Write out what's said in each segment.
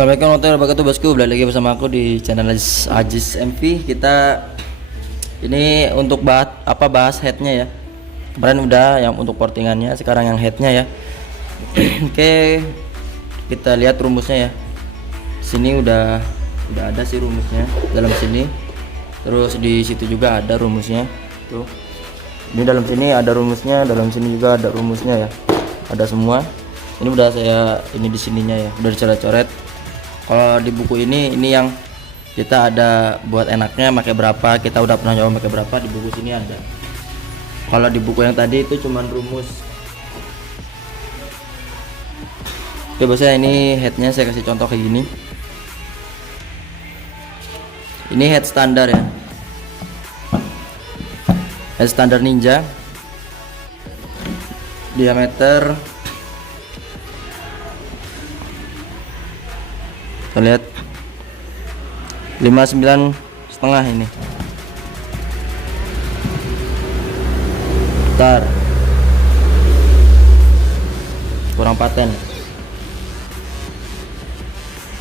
Assalamualaikum warahmatullahi wabarakatuh bosku, balik lagi bersama aku di channel Aziz MV. Kita ini untuk bahas headnya ya. Kemarin udah yang untuk portingannya, sekarang yang headnya ya. Oke, kita lihat rumusnya ya. Sini udah ada sih rumusnya dalam sini. Terus di situ juga ada rumusnya. Tuh. Ini dalam sini ada rumusnya, dalam sini juga ada rumusnya ya. Ada semua. Ini udah saya ini di sininya ya, udah dicoret-coret. Kalau di buku ini yang kita ada buat enaknya pakai berapa, kita udah pernah nyoba pakai berapa, di buku sini ada. Kalau di buku yang tadi itu cuman rumus. Oke bosnya, ini headnya saya kasih contoh kayak gini. Ini head standar ya, head standar Ninja, diameter kita lihat 59,5 ini. Bentar, kurang paten.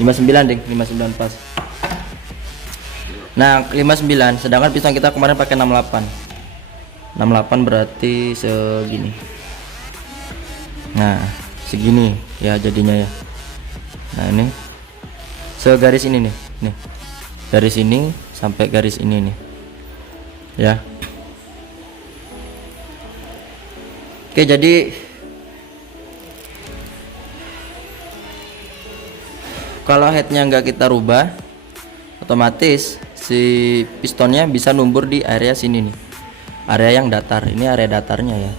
59 ding, 59 pas. Nah 59, sedangkan piston kita kemarin pakai 68. 68 berarti segini. Nah segini ya jadinya ya. Nah ini segaris ini nih, garis ini sampai garis ini nih ya. Oke, jadi kalau headnya nggak kita rubah, otomatis si pistonnya bisa numbur di area sini nih, area yang datar. Ini area datarnya ya,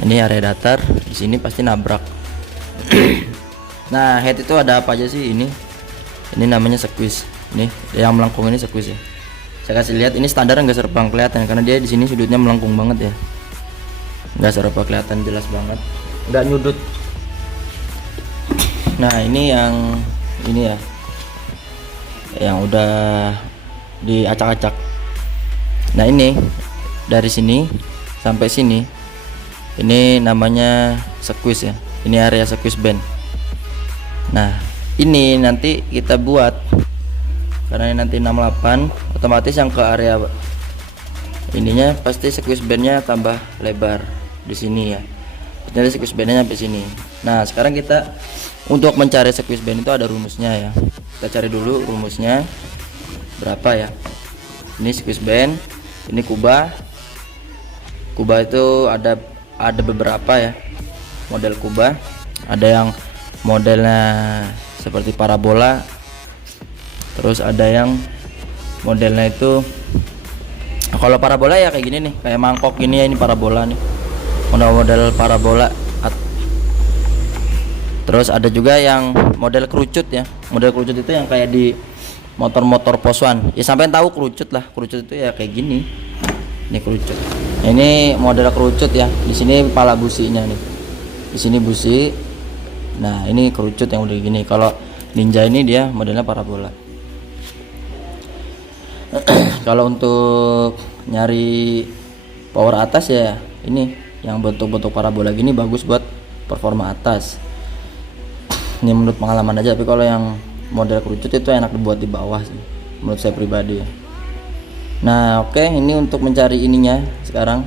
ini area datar, di sini pasti nabrak. Nah head itu ada apa aja sih? Ini namanya squeeze. Nih yang melengkung ini squeeze ya. Saya kasih lihat, ini standar nggak serba kelihatan karena dia di sini sudutnya melengkung banget ya, nggak serba kelihatan, jelas banget, nggak nyudut. Nah ini ya yang udah diacak-acak. Nah ini dari sini sampai sini ini namanya squeeze ya, ini area squeeze band. Nah ini nanti kita buat, karena ini nanti 68, otomatis yang ke area ininya pasti squeeze bandnya tambah lebar di sini ya. Jadi squeeze bandnya sampai sini. Nah sekarang kita untuk mencari squeeze band itu ada rumusnya ya. Kita cari dulu rumusnya berapa ya. Ini squeeze band, ini kubah itu ada beberapa ya model kubah. Ada yang modelnya seperti parabola, terus ada yang modelnya itu, kalau parabola ya kayak gini nih, kayak mangkok gini ya, ini parabola nih, model parabola. Terus ada juga yang model kerucut ya, model kerucut itu yang kayak di motor-motor posuan ya, sampai tahu kerucut lah. Kerucut itu ya kayak gini, ini kerucut. Nah, ini model kerucut ya, di sini pala businya nih, di sini busi. Nah ini kerucut yang udah gini. Kalau Ninja ini dia modelnya parabola. Kalau untuk nyari power atas ya, ini yang bentuk-bentuk parabola gini bagus buat performa atas. Ini menurut pengalaman aja, tapi kalau yang model kerucut itu enak dibuat di bawah sih, menurut saya pribadi ya. Nah oke, ini untuk mencari ininya sekarang.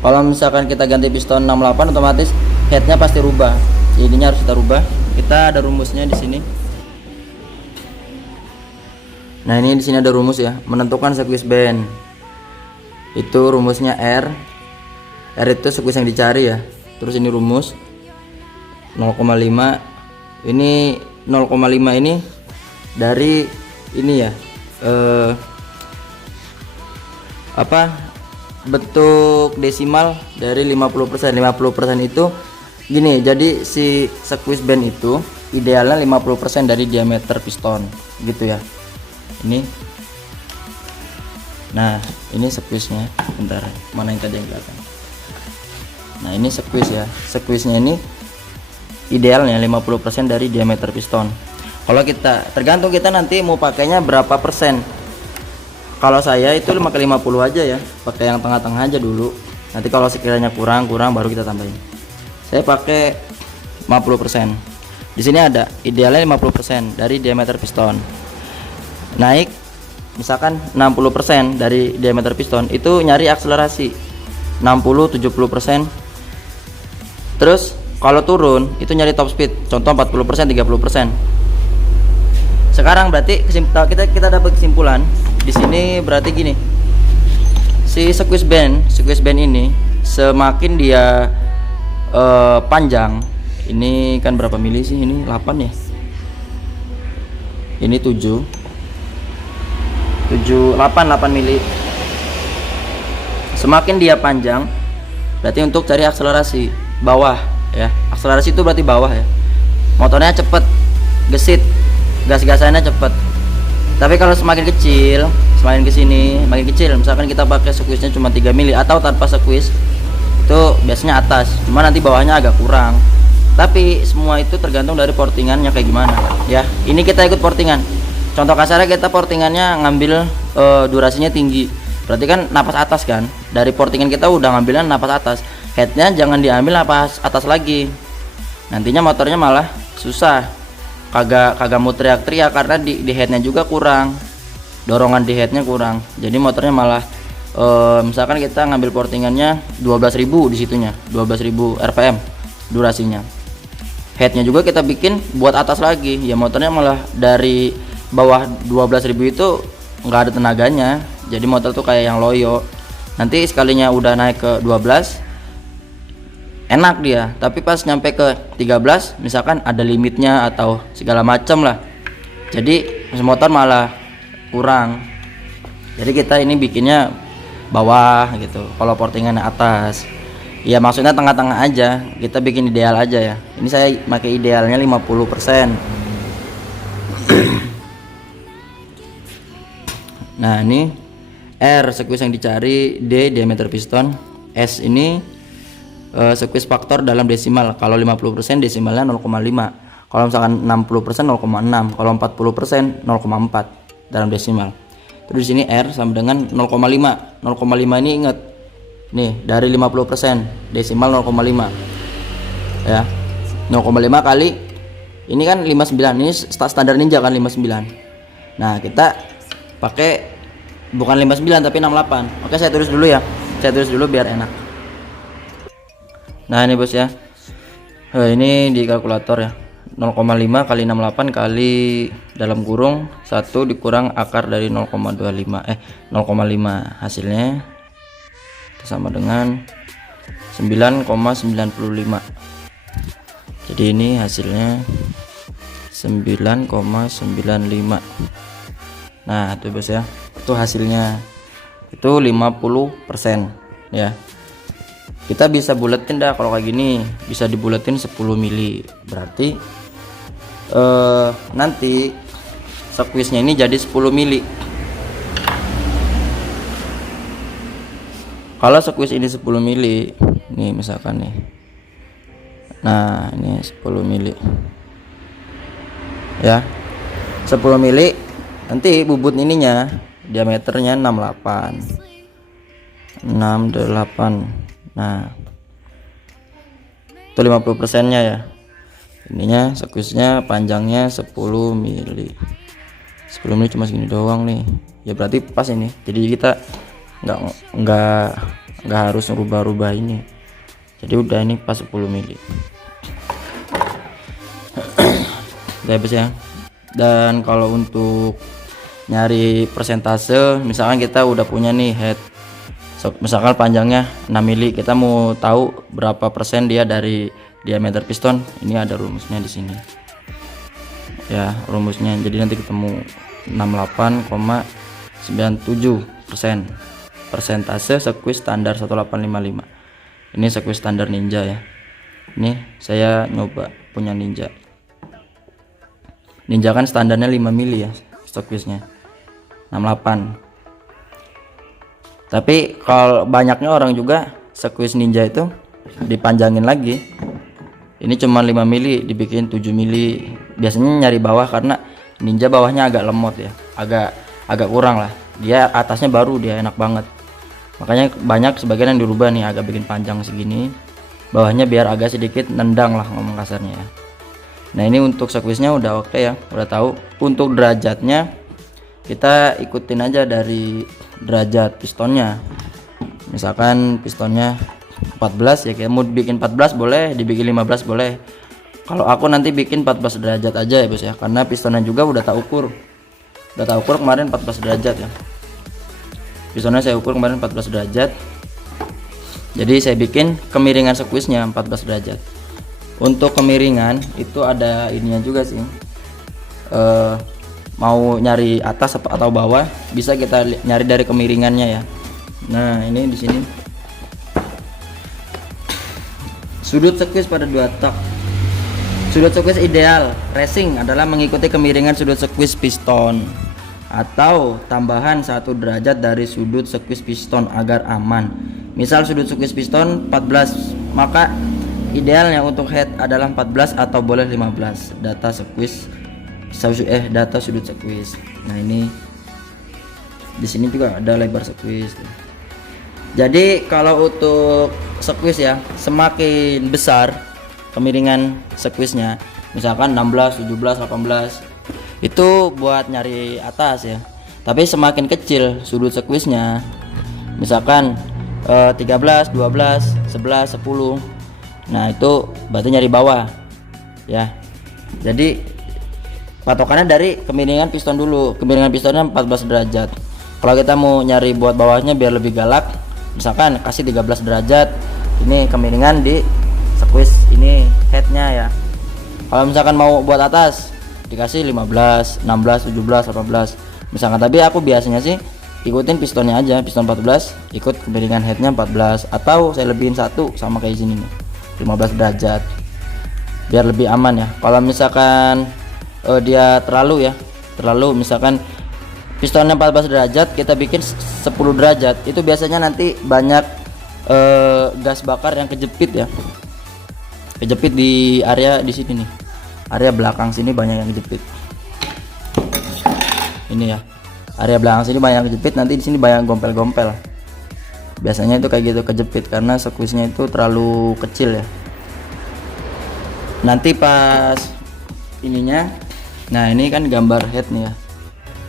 Kalau misalkan kita ganti piston 68, otomatis headnya pasti rubah. Ininya harus kita rubah. Kita ada rumusnya di sini. Nah ini di sini ada rumus ya, menentukan squeeze band. Itu rumusnya R. R itu squeeze yang dicari ya. Terus ini rumus 0,5. Ini 0,5 ini dari ini ya. Bentuk desimal dari 50%. 50% itu gini, jadi si squeeze band itu idealnya 50% dari diameter piston gitu ya. Ini, nah ini squeeze nya, bentar, mana yang tadi yang kelihatan. Nah ini squeeze ya, squeeze nya ini idealnya 50% dari diameter piston. Kalau kita, tergantung kita nanti mau pakainya berapa persen. Kalau saya itu pakai 50 aja ya, pakai yang tengah-tengah aja dulu. Nanti kalau sekiranya kurang baru kita tambahin. Saya pakai 50%. Di sini ada idealnya 50% dari diameter piston. Naik misalkan 60% dari diameter piston, itu nyari akselerasi 60-70%. Terus kalau turun itu nyari top speed, contoh 40%, 30%. Sekarang berarti kita dapat kesimpulan di sini berarti gini. Si squeeze band ini semakin dia panjang, ini kan berapa mili sih, ini 8 ya, ini 8 mili. Semakin dia panjang berarti untuk cari akselerasi bawah ya, akselerasi itu berarti bawah ya, motornya cepet, gesit, gas-gasannya cepet. Tapi kalau semakin kecil, semakin kesini makin kecil, misalkan kita pakai squeeze nya cuma 3 mili atau tanpa squeeze, itu biasanya atas, cuma nanti bawahnya agak kurang. Tapi semua itu tergantung dari portingannya kayak gimana ya. Ini kita ikut portingan, contoh kasarnya kita portingannya ngambil durasinya tinggi, berarti kan napas atas kan, dari portingan kita udah ngambilnya napas atas, headnya jangan diambil napas atas lagi, nantinya motornya malah susah, kagak mau teriak-teriak karena di headnya juga kurang, dorongan di headnya kurang, jadi motornya malah misalkan kita ngambil portingannya 12.000, di situnya 12.000 rpm durasinya, headnya juga kita bikin buat atas lagi ya, motornya malah dari bawah 12.000 itu nggak ada tenaganya, jadi motor tuh kayak yang loyo. Nanti sekalinya udah naik ke 12 enak dia, tapi pas nyampe ke 13 misalkan ada limitnya atau segala macam lah, jadi motor malah kurang. Jadi kita ini bikinnya bawah gitu, kalau portingannya atas ya, maksudnya tengah-tengah aja, kita bikin ideal aja ya. Ini saya pakai idealnya 50%. Nah ini R squeeze yang dicari, D diameter piston, S ini squeeze faktor dalam desimal. Kalau 50% desimalnya 0,5, kalau misalkan 60% 0,6, kalau 40% 0,4 dalam desimal. Terus di sini R sama dengan 0,5. 0,5 ini ingat nih, dari 50% desimal 0,5 ya, 0,5 kali ini kan 59, ini standar Ninja kan 59. Nah kita pakai bukan 59 tapi 68. Oke, saya tulis dulu ya, saya tulis dulu biar enak. Nah ini bos ya, ini di kalkulator ya, 0,5 kali 68 kali dalam kurung 1 dikurang akar dari 0,25 0,5, hasilnya sama dengan 9,95. Jadi ini hasilnya 9,95. Nah itu bos ya, itu hasilnya itu 50% ya. Kita bisa buletin dah, kalau kayak gini bisa dibuletin 10 mili, berarti nanti squeeze nya ini jadi 10 mili. Kalau squeeze ini 10 mili nih misalkan nih, nah ini 10 mili ya, 10 mili nanti bubut ininya diameternya 68. Nah itu 50% nya ya, ininya squeeze nya panjangnya 10 mili. 10 mili cuma segini doang nih ya, berarti pas ini. Jadi kita nggak harus rubah-rubah ini, jadi udah ini pas 10 mili. Udah habis ya. Dan kalau untuk nyari persentase, misalkan kita udah punya nih head, misalkan panjangnya 6 mili, kita mau tahu berapa persen dia dari diameter piston, ini ada rumusnya di sini ya, rumusnya. Jadi nanti ketemu 68,97% persentase squeeze standar 1855. Ini squeeze standar Ninja ya, ini saya nyoba punya Ninja kan standarnya 5 mili ya squeeze nya 68. Tapi kalau banyaknya orang juga squeeze Ninja itu dipanjangin lagi, ini cuma 5 mili dibikin 7 mili. Biasanya nyari bawah karena Ninja bawahnya agak lemot ya, agak kurang lah, dia atasnya baru, dia enak banget. Makanya banyak sebagian yang dirubah nih, agak bikin panjang segini, bawahnya biar agak sedikit nendang lah ngomong kasarnya ya. Nah ini untuk squeeze-nya udah oke ya, udah tahu. Untuk derajatnya kita ikutin aja dari derajat pistonnya. Misalkan pistonnya 14 ya, kayak mau bikin 14 boleh, dibikin 15 boleh. Kalau aku nanti bikin 14 derajat aja ya bos ya, karena pistonnya juga udah tak ukur. Udah tak ukur kemarin 14 derajat ya. Pistonnya saya ukur kemarin 14 derajat. Jadi saya bikin kemiringan squeeze-nya 14 derajat. Untuk kemiringan itu ada ininya juga sih. Mau nyari atas atau bawah bisa kita nyari dari kemiringannya ya. Nah ini di sini sudut squeeze pada 2 tak. Sudut squeeze ideal racing adalah mengikuti kemiringan sudut squeeze piston atau tambahan 1 derajat dari sudut squeeze piston agar aman. Misal sudut squeeze piston 14, maka idealnya untuk head adalah 14 atau boleh 15 data squeeze data sudut squeeze. Nah ini di sini juga ada lebar squeeze. Jadi kalau untuk squeeze ya, semakin besar kemiringan squeeze-nya, misalkan 16, 17, 18, itu buat nyari atas ya. Tapi semakin kecil sudut squeeze-nya, misalkan 13, 12, 11, 10, nah itu berarti nyari bawah ya. Jadi patokannya dari kemiringan piston dulu. Kemiringan pistonnya 14 derajat. Kalau kita mau nyari buat bawahnya biar lebih galak, misalkan kasih 13 derajat. Ini kemiringan di squeeze ini headnya ya. Kalau misalkan mau buat atas dikasih 15, 16, 17, 18 misalkan. Tapi aku biasanya sih ikutin pistonnya aja, piston 14 ikut kemiringan headnya 14, atau saya lebihin 1 sama kayak sini nih 15 derajat biar lebih aman ya. Kalau misalkan dia terlalu misalkan pistonnya 14 derajat kita bikin 10 derajat, itu biasanya nanti banyak gas bakar yang kejepit ya, kejepit di area di sini nih, area belakang sini banyak yang kejepit. Ini ya, area belakang sini banyak yang kejepit, nanti di sini banyak gompel-gompel. Biasanya itu kayak gitu, kejepit karena squeeze-nya itu terlalu kecil ya. Nanti pas ininya, nah ini kan gambar head nih ya,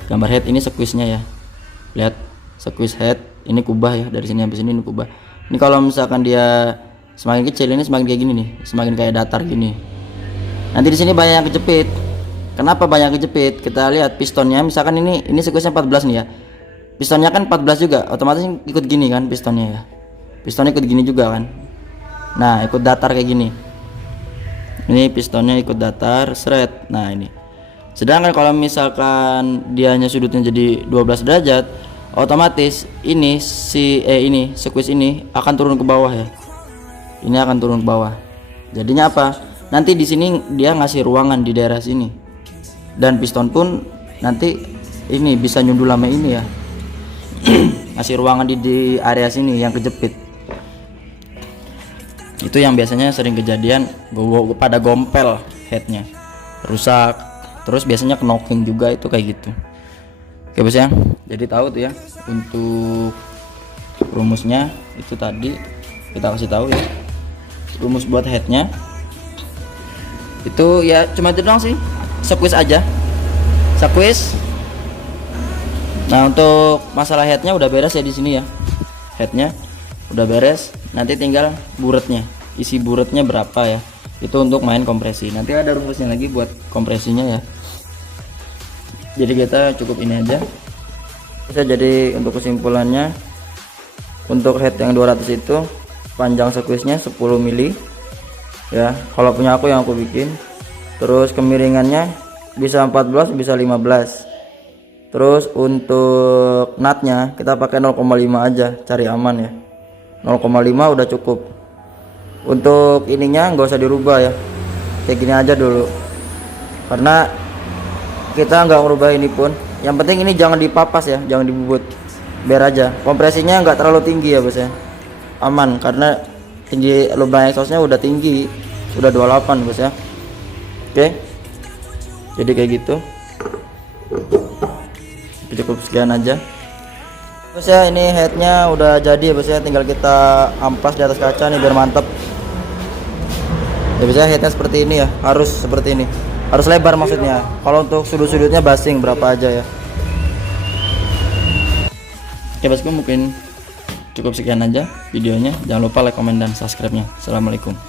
gambar head ini squeeze-nya ya. Lihat squeeze head ini kubah ya, dari sini sampai sini ini kubah. Ini kalau misalkan dia semakin kecil, ini semakin kayak gini nih, semakin kayak datar gini. Nanti di sini banyak yang kejepit. Kenapa banyak kejepit? Kita lihat pistonnya, misalkan ini squeeze-nya 14 nih ya. Pistonnya kan 14 juga, otomatis ikut gini kan pistonnya ya. Pistonnya ikut gini juga kan. Nah, ikut datar kayak gini. Ini pistonnya ikut datar, seret. Nah, ini. Sedangkan kalau misalkan dianya sudutnya jadi 12 derajat, otomatis ini ini squeeze ini akan turun ke bawah ya. Ini akan turun ke bawah. Jadinya apa? Nanti di sini dia ngasih ruangan di daerah sini. Dan piston pun nanti ini bisa nyundul sama ini ya. Ngasih ruangan di area sini yang kejepit. Itu yang biasanya sering kejadian pada gompel headnya rusak, terus biasanya knocking juga, itu kayak gitu. Oke bos ya, jadi tahu tuh ya untuk rumusnya. Itu tadi kita kasih tahu ya, rumus buat headnya itu ya cuma itu doang sih, squeeze aja, squeeze. Nah untuk masalah headnya udah beres ya, di sini ya headnya udah beres. Nanti tinggal buretnya, isi buretnya berapa ya, itu untuk main kompresi. Nanti ada rumusnya lagi buat kompresinya ya. Jadi kita cukup ini aja. Jadi untuk kesimpulannya, untuk head yang 200 itu panjang squeeze-nya 10 mili ya, kalau punya aku yang aku bikin. Terus kemiringannya bisa 14 bisa 15. Terus untuk nutnya kita pakai 0,5 aja, cari aman ya. 0,5 udah cukup. Untuk ininya nggak usah dirubah ya, kayak gini aja dulu, karena kita nggak merubah ini pun. Yang penting ini jangan dipapas ya, jangan dibubut, biar aja kompresinya nggak terlalu tinggi ya bos ya, aman. Karena tinggi lubang exhaustnya udah tinggi, udah 28 bos ya. Oke, jadi kayak gitu. Cukup sekian aja bos ya. Ini headnya udah jadi ya bos ya, tinggal kita ampas di atas kaca nih biar mantep Ya biasanya headnya seperti ini ya, harus seperti ini, harus lebar maksudnya. Kalau untuk sudut-sudutnya basing berapa aja ya. Oke bosku, mungkin cukup sekian aja videonya. Jangan lupa like, komen, dan subscribe nya. Assalamualaikum.